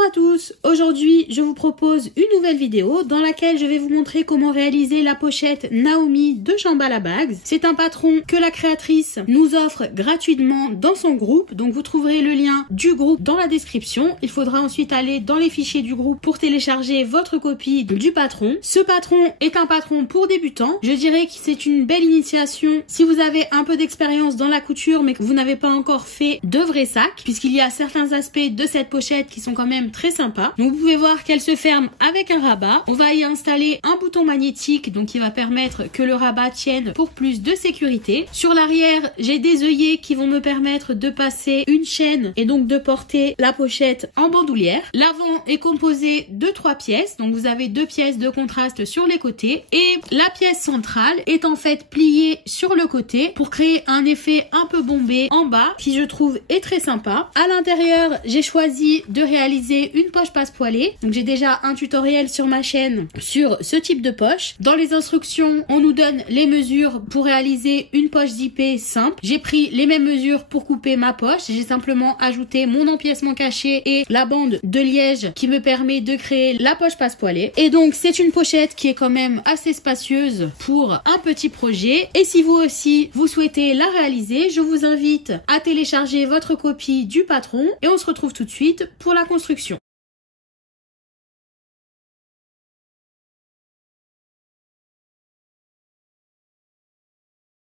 Bonjour à tous, aujourd'hui je vous propose une nouvelle vidéo dans laquelle je vais vous montrer comment réaliser la pochette Naomi de Shambhala Bags. C'est un patron que la créatrice nous offre gratuitement dans son groupe, donc vous trouverez le lien du groupe dans la description. Il faudra ensuite aller dans les fichiers du groupe pour télécharger votre copie du patron. Ce patron est un patron pour débutants, je dirais que c'est une belle initiation si vous avez un peu d'expérience dans la couture mais que vous n'avez pas encore fait de vrais sacs, puisqu'il y a certains aspects de cette pochette qui sont quand même très sympas. Donc vous pouvez voir qu'elle se ferme avec un rabat. On va y installer un bouton magnétique donc qui va permettre que le rabat tienne pour plus de sécurité. Sur l'arrière, j'ai des œillets qui vont me permettre de passer une chaîne et donc de porter la pochette en bandoulière. L'avant est composé de 3 pièces, donc vous avez 2 pièces de contraste sur les côtés et la pièce centrale est en fait pliée sur le côté pour créer un effet un peu bombé en bas qui je trouve est très sympa. À l'intérieur, j'ai choisi de réaliser une poche passepoilée. Donc j'ai déjà un tutoriel sur ma chaîne sur ce type de poche. Dans les instructions, on nous donne les mesures pour réaliser une poche zippée simple. J'ai pris les mêmes mesures pour couper ma poche. J'ai simplement ajouté mon empiècement caché et la bande de liège qui me permet de créer la poche passepoilée. Et donc c'est une pochette qui est quand même assez spacieuse pour un petit projet. Et si vous aussi vous souhaitez la réaliser, je vous invite à télécharger votre copie du patron et on se retrouve tout de suite pour la construction.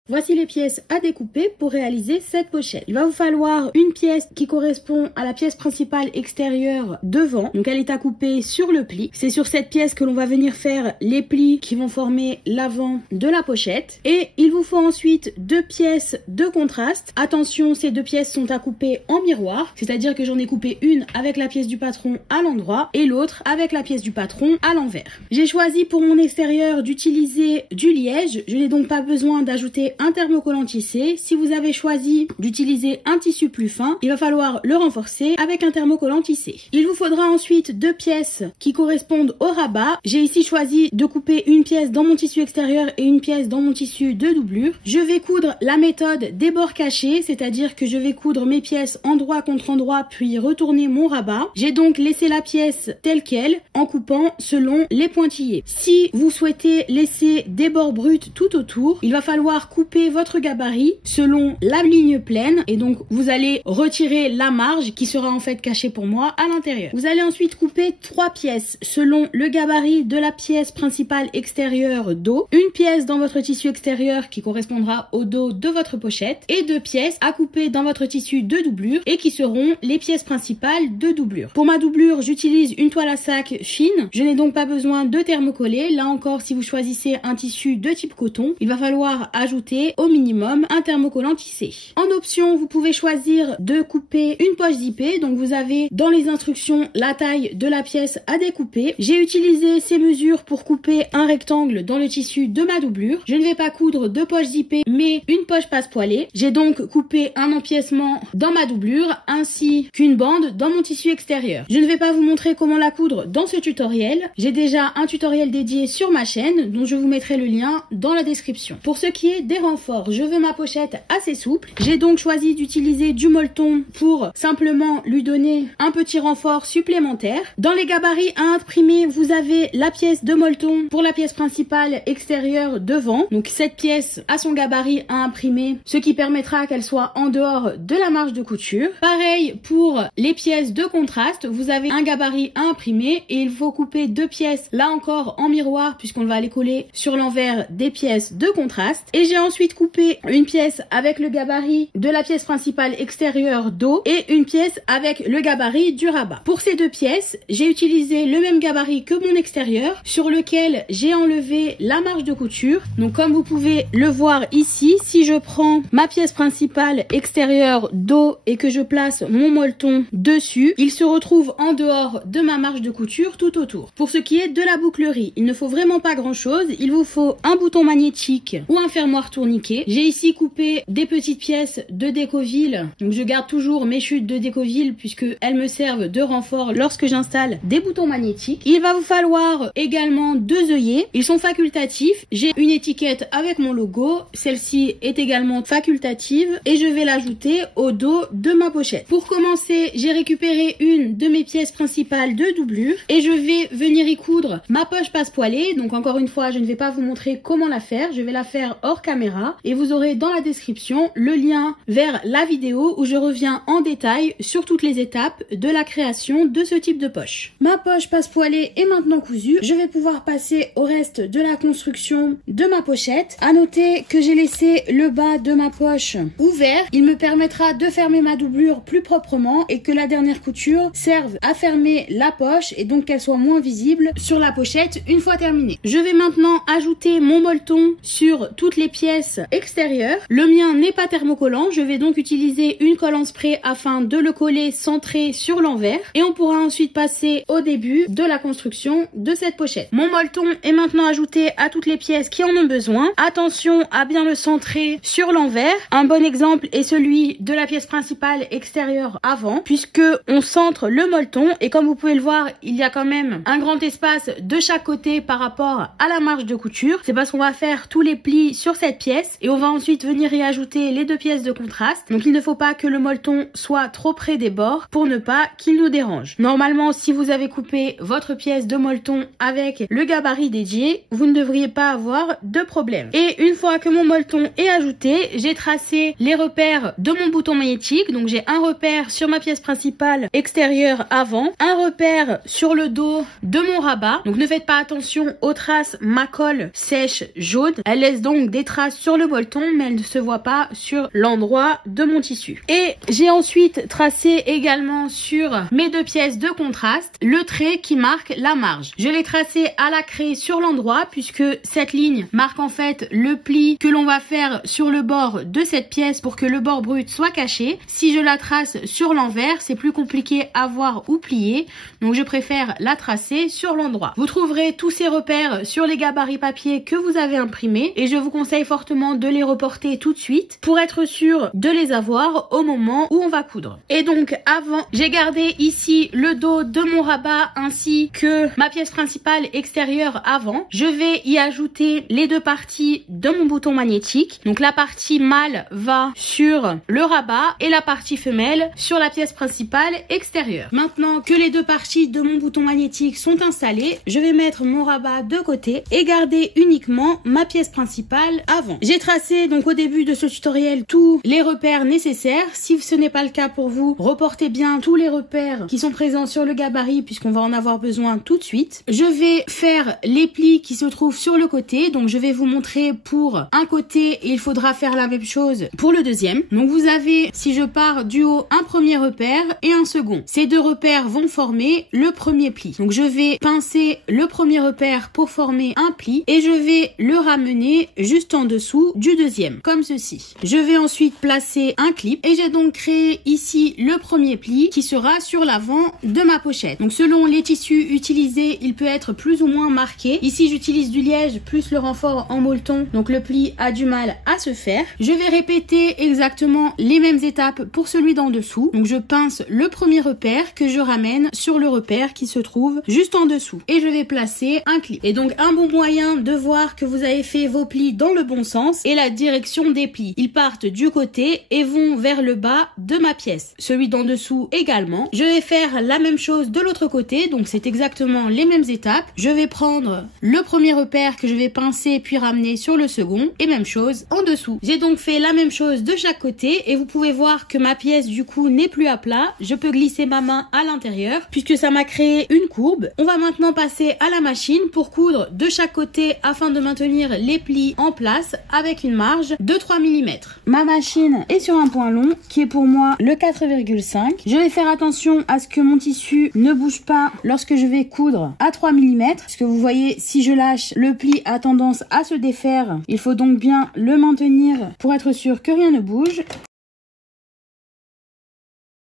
Voici les pièces à découper pour réaliser cette pochette. Il va vous falloir une pièce qui correspond à la pièce principale extérieure devant. Donc elle est à couper sur le pli. C'est sur cette pièce que l'on va venir faire les plis qui vont former l'avant de la pochette. Et il vous faut ensuite 2 pièces de contraste. Attention, ces 2 pièces sont à couper en miroir. C'est-à-dire que j'en ai coupé une avec la pièce du patron à l'endroit et l'autre avec la pièce du patron à l'envers. J'ai choisi pour mon extérieur d'utiliser du liège. Je n'ai donc pas besoin d'ajouter un thermocollant tissé. Si vous avez choisi d'utiliser un tissu plus fin, il va falloir le renforcer avec un thermocollant tissé. Il vous faudra ensuite 2 pièces qui correspondent au rabat. J'ai ici choisi de couper une pièce dans mon tissu extérieur et une pièce dans mon tissu de doublure. Je vais coudre la méthode des bords cachés, c'est-à-dire que je vais coudre mes pièces endroit contre endroit puis retourner mon rabat. J'ai donc laissé la pièce telle qu'elle en coupant selon les pointillés. Si vous souhaitez laisser des bords bruts tout autour, il va falloir couper votre gabarit selon la ligne pleine et donc vous allez retirer la marge qui sera en fait cachée pour moi à l'intérieur. Vous allez ensuite couper 3 pièces selon le gabarit de la pièce principale extérieure dos, une pièce dans votre tissu extérieur qui correspondra au dos de votre pochette et 2 pièces à couper dans votre tissu de doublure et qui seront les pièces principales de doublure. Pour ma doublure, j'utilise une toile à sac fine. Je n'ai donc pas besoin de thermocoller. Là encore, si vous choisissez un tissu de type coton, il va falloir ajouter au minimum un thermocollant tissé. En option, vous pouvez choisir de couper une poche zippée. Donc vous avez dans les instructions la taille de la pièce à découper. J'ai utilisé ces mesures pour couper un rectangle dans le tissu de ma doublure. Je ne vais pas coudre de poche zippée mais une poche passepoilée. J'ai donc coupé un empiècement dans ma doublure ainsi qu'une bande dans mon tissu extérieur. Je ne vais pas vous montrer comment la coudre dans ce tutoriel. J'ai déjà un tutoriel dédié sur ma chaîne dont je vous mettrai le lien dans la description. Pour ce qui est des renforts, je veux ma pochette assez souple. J'ai donc choisi d'utiliser du molleton pour simplement lui donner un petit renfort supplémentaire. Dans les gabarits à imprimer, vous avez la pièce de molleton pour la pièce principale extérieure devant. Donc cette pièce a son gabarit à imprimer, ce qui permettra qu'elle soit en dehors de la marge de couture. Pareil pour les pièces de contraste, vous avez un gabarit à imprimer et il faut couper 2 pièces, là encore en miroir puisqu'on va les coller sur l'envers des pièces de contraste. Et j'ai ensuite coupé une pièce avec le gabarit de la pièce principale extérieure dos et une pièce avec le gabarit du rabat. Pour ces 2 pièces, j'ai utilisé le même gabarit que mon extérieur sur lequel j'ai enlevé la marge de couture. Donc comme vous pouvez le voir ici, si je prends ma pièce principale extérieure dos et que je place mon molleton dessus, il se retrouve en dehors de ma marge de couture tout autour. Pour ce qui est de la bouclerie, il ne faut vraiment pas grand chose. Il vous faut un bouton magnétique ou un fermoir tournant tourniquet. J'ai ici coupé des petites pièces de Décoville. Donc je garde toujours mes chutes de Décoville puisque elles me servent de renfort lorsque j'installe des boutons magnétiques. Il va vous falloir également 2 œillets. Ils sont facultatifs. J'ai une étiquette avec mon logo. Celle-ci est également facultative et je vais l'ajouter au dos de ma pochette. Pour commencer, j'ai récupéré une de mes pièces principales de doublure et je vais venir y coudre ma poche passepoilée. Donc encore une fois, je ne vais pas vous montrer comment la faire. Je vais la faire hors caméra et vous aurez dans la description le lien vers la vidéo où je reviens en détail sur toutes les étapes de la création de ce type de poche. Ma poche passepoilée est maintenant cousue. Je vais pouvoir passer au reste de la construction de ma pochette. À noter que j'ai laissé le bas de ma poche ouvert. Il me permettra de fermer ma doublure plus proprement et que la dernière couture serve à fermer la poche et donc qu'elle soit moins visible sur la pochette une fois terminée. Je vais maintenant ajouter mon molleton sur toutes les pièces extérieures. Le mien n'est pas thermocollant, je vais donc utiliser une colle en spray afin de le coller centré sur l'envers et on pourra ensuite passer au début de la construction de cette pochette. Mon molleton est maintenant ajouté à toutes les pièces qui en ont besoin. Attention à bien le centrer sur l'envers. Un bon exemple est celui de la pièce principale extérieure avant puisque on centre le molleton et comme vous pouvez le voir, il y a quand même un grand espace de chaque côté par rapport à la marge de couture. C'est parce qu'on va faire tous les plis sur cette pièce et on va ensuite venir y ajouter les 2 pièces de contraste. Donc il ne faut pas que le molleton soit trop près des bords pour ne pas qu'il nous dérange. Normalement, si vous avez coupé votre pièce de molleton avec le gabarit dédié, vous ne devriez pas avoir de problème. Et une fois que mon molleton est ajouté, j'ai tracé les repères de mon bouton magnétique. Donc j'ai un repère sur ma pièce principale extérieure avant, un repère sur le dos de mon rabat. Donc ne faites pas attention aux traces, ma colle sèche jaune. Elle laisse donc des traces sur le molleton mais elle ne se voit pas sur l'endroit de mon tissu. Et j'ai ensuite tracé également sur mes 2 pièces de contraste le trait qui marque la marge. Je l'ai tracé à la craie sur l'endroit puisque cette ligne marque en fait le pli que l'on va faire sur le bord de cette pièce pour que le bord brut soit caché. Si je la trace sur l'envers, c'est plus compliqué à voir ou plier, donc je préfère la tracer sur l'endroit. Vous trouverez tous ces repères sur les gabarits papier que vous avez imprimés et je vous conseille fortement de les reporter tout de suite pour être sûr de les avoir au moment où on va coudre. Et donc avant, j'ai gardé ici le dos de mon rabat ainsi que ma pièce principale extérieure avant. Je vais y ajouter les 2 parties de mon bouton magnétique. Donc la partie mâle va sur le rabat et la partie femelle sur la pièce principale extérieure. Maintenant que les 2 parties de mon bouton magnétique sont installées, je vais mettre mon rabat de côté et garder uniquement ma pièce principale avant. J'ai tracé donc au début de ce tutoriel tous les repères nécessaires. Si ce n'est pas le cas pour vous, reportez bien tous les repères qui sont présents sur le gabarit puisqu'on va en avoir besoin tout de suite. Je vais faire les plis qui se trouvent sur le côté. Donc je vais vous montrer pour un côté et il faudra faire la même chose pour le deuxième. Donc vous avez, si je pars du haut, un premier repère et un second. Ces 2 repères vont former le premier pli. Donc je vais pincer le premier repère pour former un pli et je vais le ramener juste en dessous du deuxième, comme ceci. Je vais ensuite placer un clip et j'ai donc créé ici le premier pli qui sera sur l'avant de ma pochette. Donc selon les tissus utilisés, il peut être plus ou moins marqué. Ici j'utilise du liège plus le renfort en molleton, donc le pli a du mal à se faire. Je vais répéter exactement les mêmes étapes pour celui d'en dessous. Donc je pince le premier repère que je ramène sur le repère qui se trouve juste en dessous et je vais placer un clip. Et donc un bon moyen de voir que vous avez fait vos plis dans le bon sens est la direction des plis. Ils partent du côté et vont vers le bas de ma pièce. Celui d'en dessous également. Je vais faire la même chose de l'autre côté, donc c'est exactement les mêmes étapes. Je vais prendre le premier repère que je vais pincer puis ramener sur le second et même chose en dessous. J'ai donc fait la même chose de chaque côté et vous pouvez voir que ma pièce du coup n'est plus à plat. Je peux glisser ma main à l'intérieur puisque ça m'a créé une courbe. On va maintenant passer à la machine pour coudre de chaque côté afin de maintenir les plis en place avec une marge de 3 mm. Ma machine est sur un point long qui est pour moi le 4,5. Je vais faire attention à ce que mon tissu ne bouge pas lorsque je vais coudre à 3 mm parce que vous voyez, si je lâche, le pli a tendance à se défaire. Il faut donc bien le maintenir pour être sûr que rien ne bouge.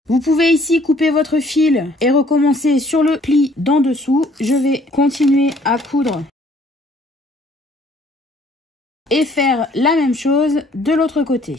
Vous pouvez ici couper votre fil et recommencer sur le pli d'en dessous. Je vais continuer à coudre et faire la même chose de l'autre côté.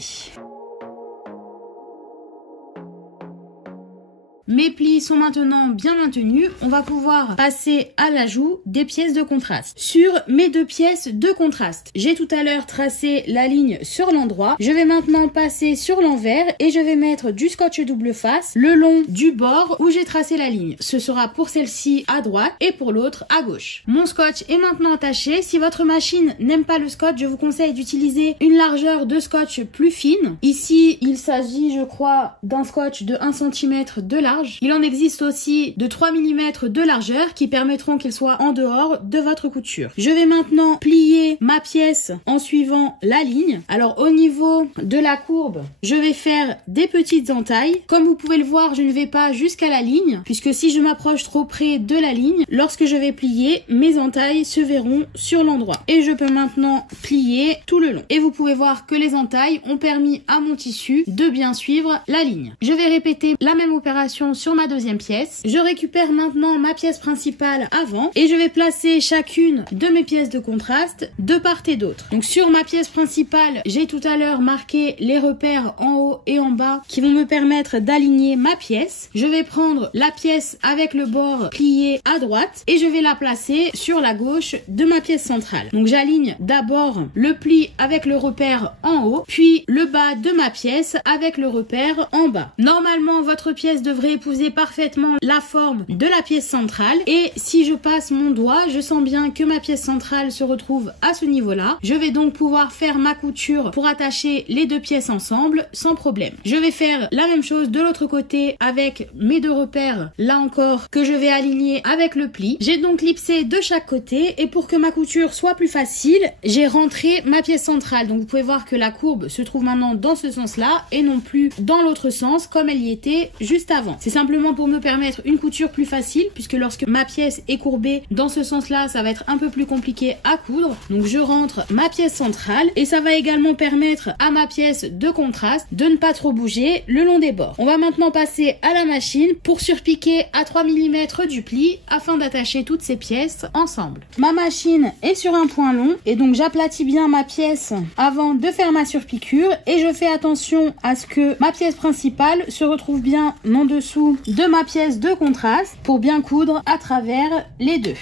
Mes plis sont maintenant bien maintenus, on va pouvoir passer à l'ajout des pièces de contraste. Sur mes 2 pièces de contraste, j'ai tout à l'heure tracé la ligne sur l'endroit. Je vais maintenant passer sur l'envers et je vais mettre du scotch double face le long du bord où j'ai tracé la ligne. Ce sera pour celle-ci à droite et pour l'autre à gauche. Mon scotch est maintenant attaché. Si votre machine n'aime pas le scotch, je vous conseille d'utiliser une largeur de scotch plus fine. Ici, il s'agit, je crois, d'un scotch de 1 cm de large. Il en existe aussi de 3 mm de largeur qui permettront qu'il soit en dehors de votre couture. Je vais maintenant plier ma pièce en suivant la ligne. Alors au niveau de la courbe, je vais faire des petites entailles. Comme vous pouvez le voir, je ne vais pas jusqu'à la ligne puisque si je m'approche trop près de la ligne, lorsque je vais plier, mes entailles se verront sur l'endroit. Et je peux maintenant plier tout le long. Et vous pouvez voir que les entailles ont permis à mon tissu de bien suivre la ligne. Je vais répéter la même opération sur ma 2e pièce. Je récupère maintenant ma pièce principale avant et je vais placer chacune de mes pièces de contraste de part et d'autre. Donc sur ma pièce principale, j'ai tout à l'heure marqué les repères en haut et en bas qui vont me permettre d'aligner ma pièce. Je vais prendre la pièce avec le bord plié à droite et je vais la placer sur la gauche de ma pièce centrale. Donc j'aligne d'abord le pli avec le repère en haut, puis le bas de ma pièce avec le repère en bas. Normalement, votre pièce devrait épouser parfaitement la forme de la pièce centrale et si je passe mon doigt, je sens bien que ma pièce centrale se retrouve à ce niveau-là. Je vais donc pouvoir faire ma couture pour attacher les 2 pièces ensemble sans problème. Je vais faire la même chose de l'autre côté avec mes 2 repères, là encore, que je vais aligner avec le pli. J'ai donc clipsé de chaque côté et pour que ma couture soit plus facile, j'ai rentré ma pièce centrale. Donc vous pouvez voir que la courbe se trouve maintenant dans ce sens-là et non plus dans l'autre sens comme elle y était juste avant. C'est simplement pour me permettre une couture plus facile puisque lorsque ma pièce est courbée dans ce sens-là, ça va être un peu plus compliqué à coudre. Donc je rentre ma pièce centrale et ça va également permettre à ma pièce de contraste de ne pas trop bouger le long des bords. On va maintenant passer à la machine pour surpiquer à 3 mm du pli afin d'attacher toutes ces pièces ensemble. Ma machine est sur un point long et donc j'aplatis bien ma pièce avant de faire ma surpiqûre et je fais attention à ce que ma pièce principale se retrouve bien en dessous de ma pièce de contraste pour bien coudre à travers les 2.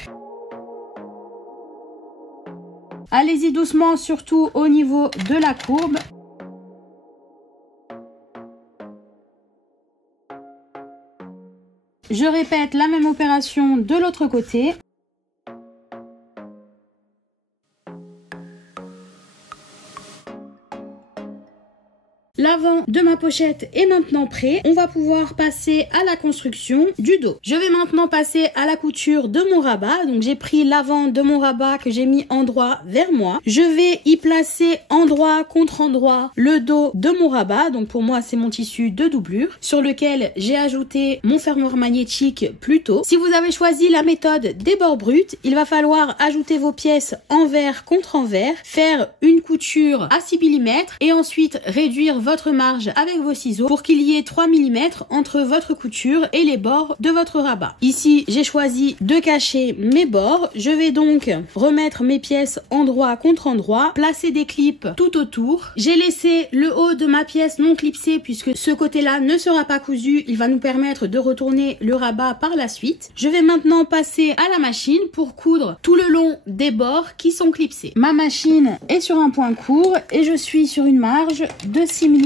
Allez-y doucement, surtout au niveau de la courbe. Je répète la même opération de l'autre côté. L'avant de ma pochette est maintenant prêt. On va pouvoir passer à la construction du dos. Je vais maintenant passer à la couture de mon rabat. Donc j'ai pris l'avant de mon rabat que j'ai mis endroit vers moi. Je vais y placer endroit contre endroit le dos de mon rabat. Donc pour moi c'est mon tissu de doublure sur lequel j'ai ajouté mon fermoir magnétique plus tôt. Si vous avez choisi la méthode des bords bruts, il va falloir ajouter vos pièces envers contre envers, faire une couture à 6 mm et ensuite réduire votre marge avec vos ciseaux pour qu'il y ait 3 mm entre votre couture et les bords de votre rabat. Ici, j'ai choisi de cacher mes bords. Je vais donc remettre mes pièces endroit contre endroit, placer des clips tout autour. J'ai laissé le haut de ma pièce non clipsé puisque ce côté-là ne sera pas cousu. Il va nous permettre de retourner le rabat par la suite. Je vais maintenant passer à la machine pour coudre tout le long des bords qui sont clipsés. Ma machine est sur un point court et je suis sur une marge de 6 mm.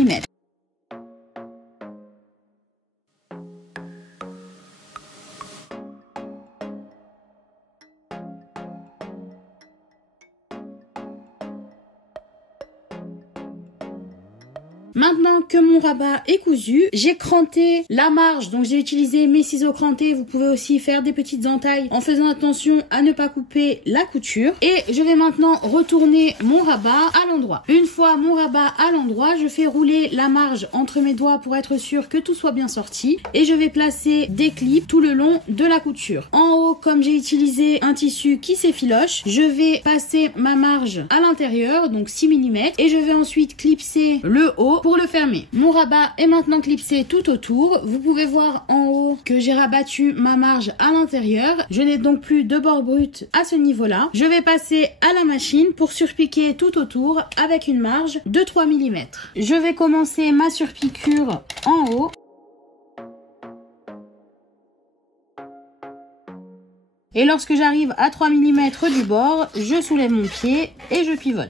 Maintenant que mon rabat est cousu, j'ai cranté la marge, donc j'ai utilisé mes ciseaux crantés. Vous pouvez aussi faire des petites entailles en faisant attention à ne pas couper la couture. Et je vais maintenant retourner mon rabat à l'endroit. Une fois mon rabat à l'endroit, je fais rouler la marge entre mes doigts pour être sûr que tout soit bien sorti. Et je vais placer des clips tout le long de la couture. En haut, comme j'ai utilisé un tissu qui s'effiloche, je vais passer ma marge à l'intérieur, donc 6 mm. Et je vais ensuite clipser le haut pour le fermer. Mon rabat est maintenant clipsé tout autour. Vous pouvez voir en haut que j'ai rabattu ma marge à l'intérieur. Je n'ai donc plus de bord brut à ce niveau-là. Je vais passer à la machine pour surpiquer tout autour avec une marge de 3 mm. Je vais commencer ma surpiqûre en haut. Et lorsque j'arrive à 3 mm du bord, je soulève mon pied et je pivote.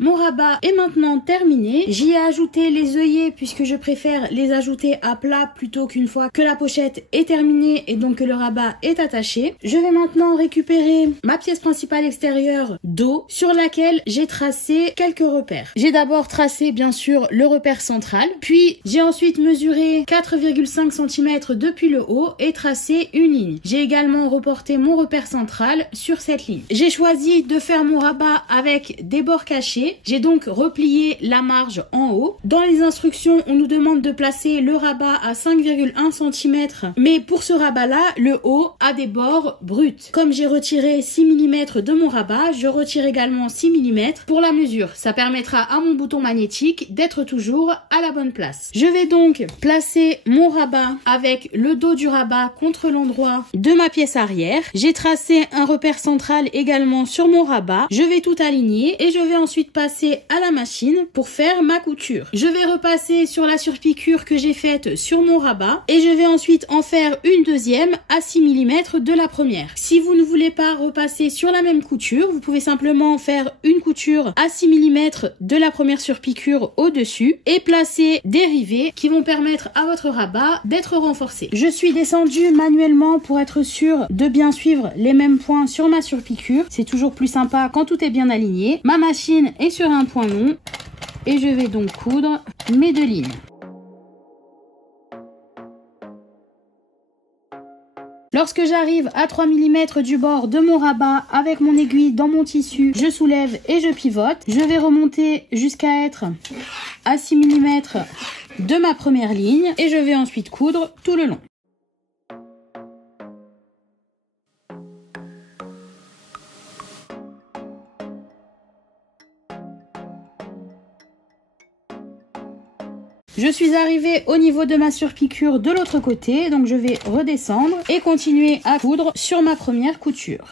Mon rabat est maintenant terminé. J'y ai ajouté les œillets puisque je préfère les ajouter à plat plutôt qu'une fois que la pochette est terminée et donc que le rabat est attaché. Je vais maintenant récupérer ma pièce principale extérieure dos sur laquelle j'ai tracé quelques repères. J'ai d'abord tracé bien sûr le repère central, puis j'ai ensuite mesuré 4,5 cm depuis le haut et tracé une ligne. J'ai également reporté mon repère central sur cette ligne. J'ai choisi de faire mon rabat avec des bords cachés. J'ai donc replié la marge en haut. Dans les instructions, on nous demande de placer le rabat à 5,1 cm. Mais pour ce rabat-là, le haut a des bords bruts. Comme j'ai retiré 6 mm de mon rabat, je retire également 6 mm pour la mesure. Ça permettra à mon bouton magnétique d'être toujours à la bonne place. Je vais donc placer mon rabat avec le dos du rabat contre l'endroit de ma pièce arrière. J'ai tracé un repère central également sur mon rabat. Je vais tout aligner et je vais ensuite passer à la machine pour faire ma couture. Je vais repasser sur la surpiqûre que j'ai faite sur mon rabat et je vais ensuite en faire une deuxième à 6 mm de la première. Si vous ne voulez pas repasser sur la même couture, vous pouvez simplement faire une couture à 6 mm de la première surpiqûre au-dessus et placer des rivets qui vont permettre à votre rabat d'être renforcé. Je suis descendue manuellement pour être sûre de bien suivre les mêmes points sur ma surpiqûre. C'est toujours plus sympa quand tout est bien aligné. Ma machine est sur un point long et je vais donc coudre mes deux lignes. Lorsque j'arrive à 3 mm du bord de mon rabat avec mon aiguille dans mon tissu, je soulève et je pivote. Je vais remonter jusqu'à être à 6 mm de ma première ligne et je vais ensuite coudre tout le long. Je suis arrivée au niveau de ma surpiqûre de l'autre côté, donc je vais redescendre et continuer à coudre sur ma première couture.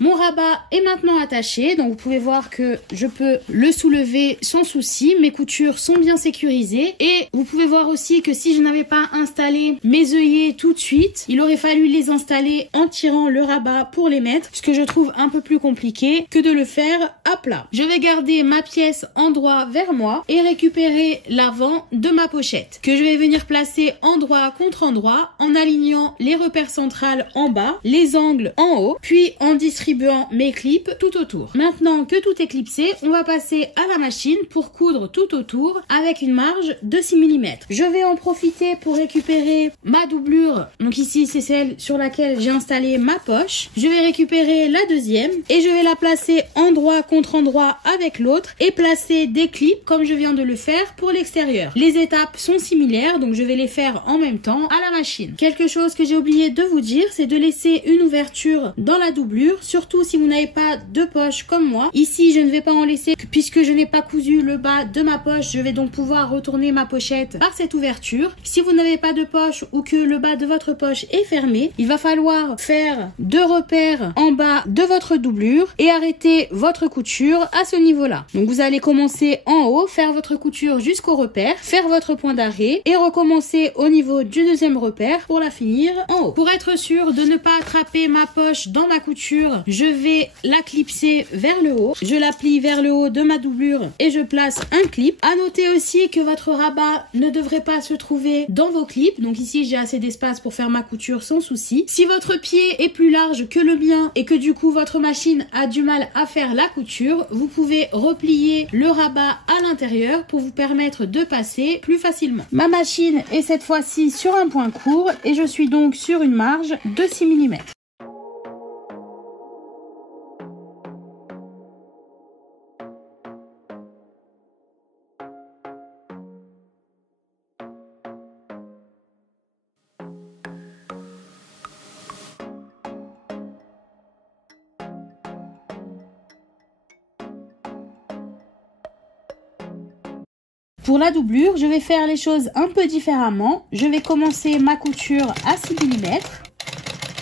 Mon rabat est maintenant attaché, donc vous pouvez voir que je peux le soulever sans souci. Mes coutures sont bien sécurisées et vous pouvez voir aussi que si je n'avais pas installé mes œillets tout de suite, il aurait fallu les installer en tirant le rabat pour les mettre, ce que je trouve un peu plus compliqué que de le faire à plat. Je vais garder ma pièce endroit vers moi et récupérer l'avant de ma pochette que je vais venir placer endroit contre endroit en alignant les repères centrales en bas, les angles en haut, puis en distribuant mes clips tout autour. Maintenant que tout est clipsé, on va passer à la machine pour coudre tout autour avec une marge de 6 mm. Je vais en profiter pour récupérer ma doublure. Donc ici, c'est celle sur laquelle j'ai installé ma poche. Je vais récupérer la deuxième et je vais la placer endroit contre endroit avec l'autre et placer des clips comme je viens de le faire pour l'extérieur. Les étapes sont similaires, donc je vais les faire en même temps à la machine. Quelque chose que j'ai oublié de vous dire, c'est de laisser une ouverture dans la doublure, surtout si vous n'avez pas de poche comme moi. Ici, je ne vais pas en laisser puisque je n'ai pas cousu le bas de ma poche. Je vais donc pouvoir retourner ma pochette par cette ouverture. Si vous n'avez pas de poche ou que le bas de votre poche est fermé, il va falloir faire 2 repères en bas de votre doublure et arrêter votre couture à ce niveau-là. Donc vous allez commencer en haut, faire votre couture jusqu'au repère, faire votre point d'arrêt et recommencer au niveau du deuxième repère pour la finir en haut. Pour être sûr de ne pas attraper ma poche dans ma couture, je vais la clipser vers le haut. Je la plie vers le haut de ma doublure et je place un clip. À noter aussi que votre rabat ne devrait pas se trouver dans vos clips. Donc ici, j'ai assez d'espace pour faire ma couture sans souci. Si votre pied est plus large que le mien et que du coup votre machine a du mal à faire la couture, vous pouvez replier le rabat à l'intérieur pour vous permettre de passer plus facilement. Ma machine est cette fois-ci sur un point court et je suis donc sur une marge de 6 mm. Pour la doublure, je vais faire les choses un peu différemment. Je vais commencer ma couture à 6 mm.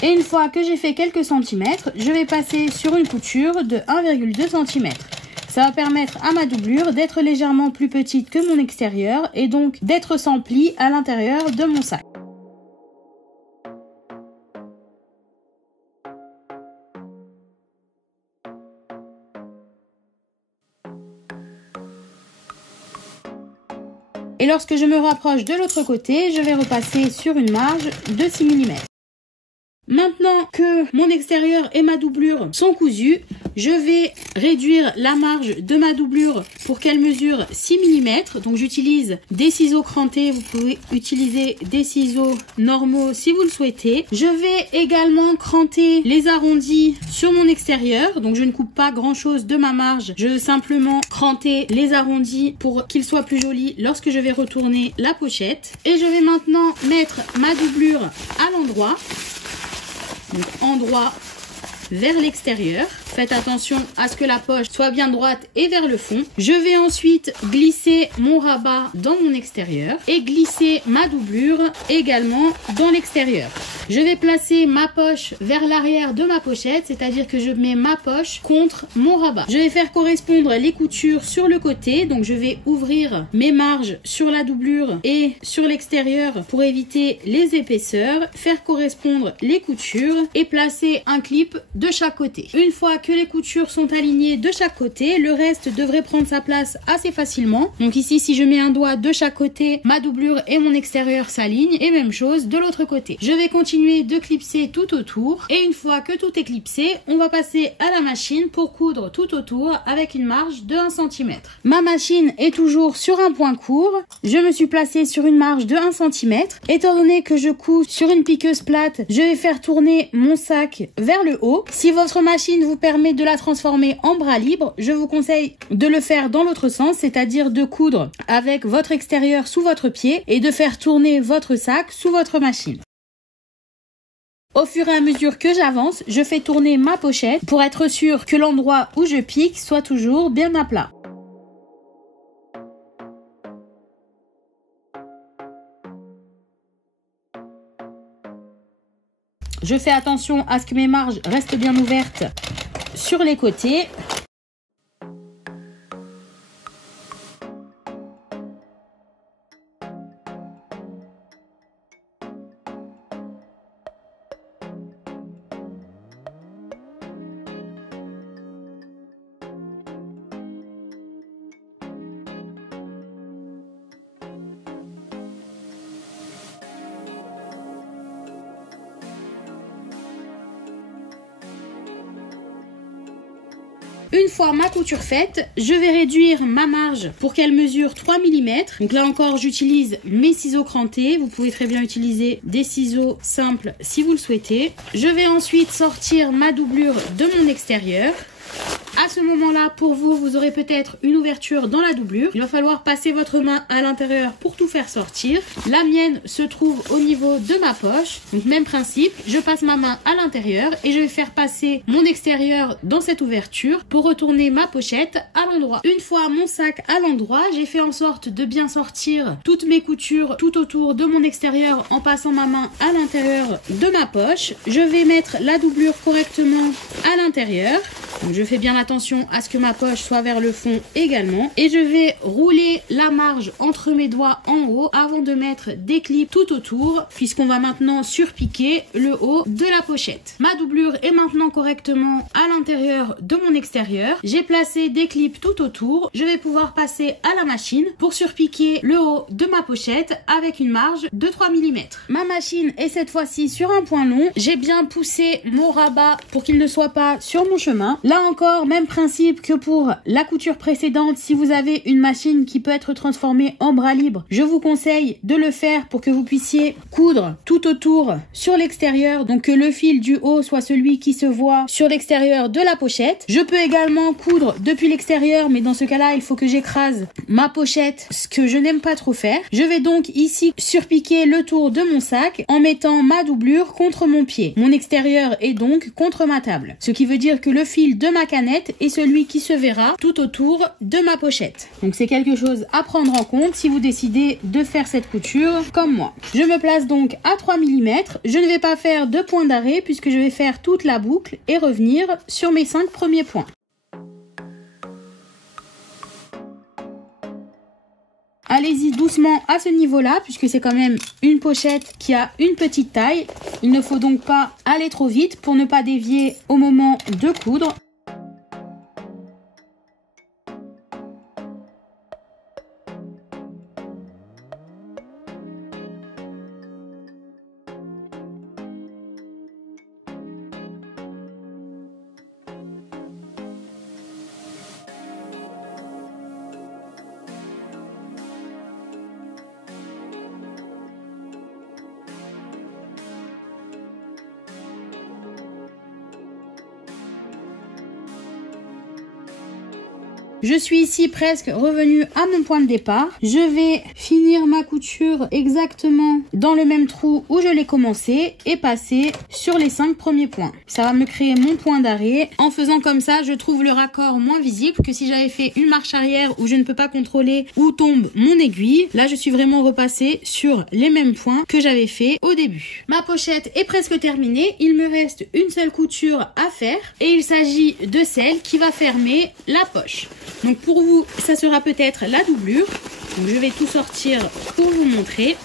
Et une fois que j'ai fait quelques centimètres, je vais passer sur une couture de 1,2 cm. Ça va permettre à ma doublure d'être légèrement plus petite que mon extérieur et donc d'être sans pli à l'intérieur de mon sac. Et lorsque je me rapproche de l'autre côté, je vais repasser sur une marge de 6 mm. Maintenant que mon extérieur et ma doublure sont cousus, je vais réduire la marge de ma doublure pour qu'elle mesure 6 mm. Donc j'utilise des ciseaux crantés, vous pouvez utiliser des ciseaux normaux si vous le souhaitez. Je vais également cranter les arrondis sur mon extérieur. Donc je ne coupe pas grand chose de ma marge, je veux simplement cranter les arrondis pour qu'ils soient plus jolis lorsque je vais retourner la pochette. Et je vais maintenant mettre ma doublure à l'endroit. Donc endroit vers l'extérieur. Faites attention à ce que la poche soit bien droite et vers le fond. Je vais ensuite glisser mon rabat dans mon extérieur et glisser ma doublure également dans l'extérieur. Je vais placer ma poche vers l'arrière de ma pochette, c'est-à-dire que je mets ma poche contre mon rabat. Je vais faire correspondre les coutures sur le côté, donc je vais ouvrir mes marges sur la doublure et sur l'extérieur pour éviter les épaisseurs, faire correspondre les coutures et placer un clip de chaque côté. Une fois que les coutures sont alignées de chaque côté, le reste devrait prendre sa place assez facilement. Donc ici, si je mets un doigt de chaque côté, ma doublure et mon extérieur s'alignent et même chose de l'autre côté. Je vais continuer de clipser tout autour et une fois que tout est clipsé, on va passer à la machine pour coudre tout autour avec une marge de 1 cm. Ma machine est toujours sur un point court. Je me suis placée sur une marge de 1 cm. Étant donné que je couds sur une piqueuse plate, je vais faire tourner mon sac vers le haut. Si votre machine vous permet de la transformer en bras libre, je vous conseille de le faire dans l'autre sens, c'est-à-dire de coudre avec votre extérieur sous votre pied et de faire tourner votre sac sous votre machine. Au fur et à mesure que j'avance, je fais tourner ma pochette pour être sûr que l'endroit où je pique soit toujours bien à plat. Je fais attention à ce que mes marges restent bien ouvertes sur les côtés. Une fois ma couture faite, je vais réduire ma marge pour qu'elle mesure 3 mm. Donc là encore, j'utilise mes ciseaux crantés. Vous pouvez très bien utiliser des ciseaux simples si vous le souhaitez. Je vais ensuite sortir ma doublure de mon extérieur. À ce moment-là, pour vous, vous aurez peut-être une ouverture dans la doublure. Il va falloir passer votre main à l'intérieur pour tout faire sortir. La mienne se trouve au niveau de ma poche. Donc même principe, je passe ma main à l'intérieur et je vais faire passer mon extérieur dans cette ouverture pour retourner ma pochette à l'endroit. Une fois mon sac à l'endroit, j'ai fait en sorte de bien sortir toutes mes coutures tout autour de mon extérieur en passant ma main à l'intérieur de ma poche. Je vais mettre la doublure correctement à l'intérieur. Donc je fais bien attention à ce que ma poche soit vers le fond également. Et je vais rouler la marge entre mes doigts en haut avant de mettre des clips tout autour, puisqu'on va maintenant surpiquer le haut de la pochette. Ma doublure est maintenant correctement à l'intérieur de mon extérieur. J'ai placé des clips tout autour. Je vais pouvoir passer à la machine pour surpiquer le haut de ma pochette avec une marge de 3 mm. Ma machine est cette fois-ci sur un point long. J'ai bien poussé mon rabat pour qu'il ne soit pas sur mon chemin. Là encore, même principe que pour la couture précédente. Si vous avez une machine qui peut être transformée en bras libre, je vous conseille de le faire pour que vous puissiez coudre tout autour sur l'extérieur, donc que le fil du haut soit celui qui se voit sur l'extérieur de la pochette. Je peux également coudre depuis l'extérieur, mais dans ce cas-là, il faut que j'écrase ma pochette, ce que je n'aime pas trop faire. Je vais donc ici surpiquer le tour de mon sac en mettant ma doublure contre mon pied. Mon extérieur est donc contre ma table, ce qui veut dire que le fil de ma canette est celui qui se verra tout autour de ma pochette. Donc c'est quelque chose à prendre en compte si vous décidez de faire cette couture comme moi. Je me place donc à 3 mm. Je ne vais pas faire de point d'arrêt puisque je vais faire toute la boucle et revenir sur mes 5 premiers points. Allez-y doucement à ce niveau-là puisque c'est quand même une pochette qui a une petite taille. Il ne faut donc pas aller trop vite pour ne pas dévier au moment de coudre. Je suis ici presque revenue à mon point de départ. Je vais finir ma couture exactement dans le même trou où je l'ai commencé et passer sur les 5 premiers points. Ça va me créer mon point d'arrêt. En faisant comme ça, je trouve le raccord moins visible que si j'avais fait une marche arrière où je ne peux pas contrôler où tombe mon aiguille. Là, je suis vraiment repassée sur les mêmes points que j'avais fait au début. Ma pochette est presque terminée. Il me reste une seule couture à faire et il s'agit de celle qui va fermer la poche. Donc pour vous, ça sera peut-être la doublure. Donc je vais tout sortir pour vous montrer.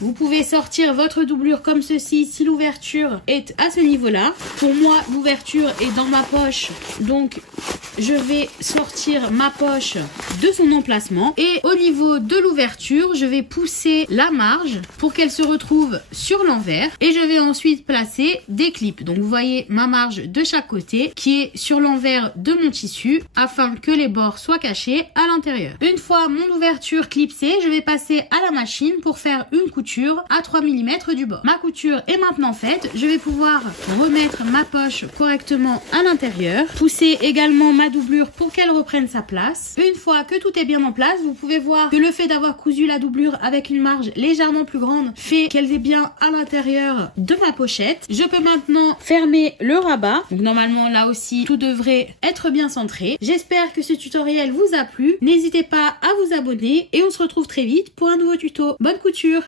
Vous pouvez sortir votre doublure comme ceci si l'ouverture est à ce niveau-là. Pour moi, l'ouverture est dans ma poche. Donc, je vais sortir ma poche de son emplacement. Et au niveau de l'ouverture, je vais pousser la marge pour qu'elle se retrouve sur l'envers. Et je vais ensuite placer des clips. Donc, vous voyez ma marge de chaque côté qui est sur l'envers de mon tissu afin que les bords soient cachés à l'intérieur. Une fois mon ouverture clipsée, je vais passer à la machine pour faire une couture à 3 mm du bord. Ma couture est maintenant faite. Je vais pouvoir remettre ma poche correctement à l'intérieur. Pousser également ma doublure pour qu'elle reprenne sa place. Une fois que tout est bien en place, vous pouvez voir que le fait d'avoir cousu la doublure avec une marge légèrement plus grande fait qu'elle est bien à l'intérieur de ma pochette. Je peux maintenant fermer le rabat. Donc normalement là aussi tout devrait être bien centré. J'espère que ce tutoriel vous a plu. N'hésitez pas à vous abonner et on se retrouve très vite pour un nouveau tuto. Bonne couture!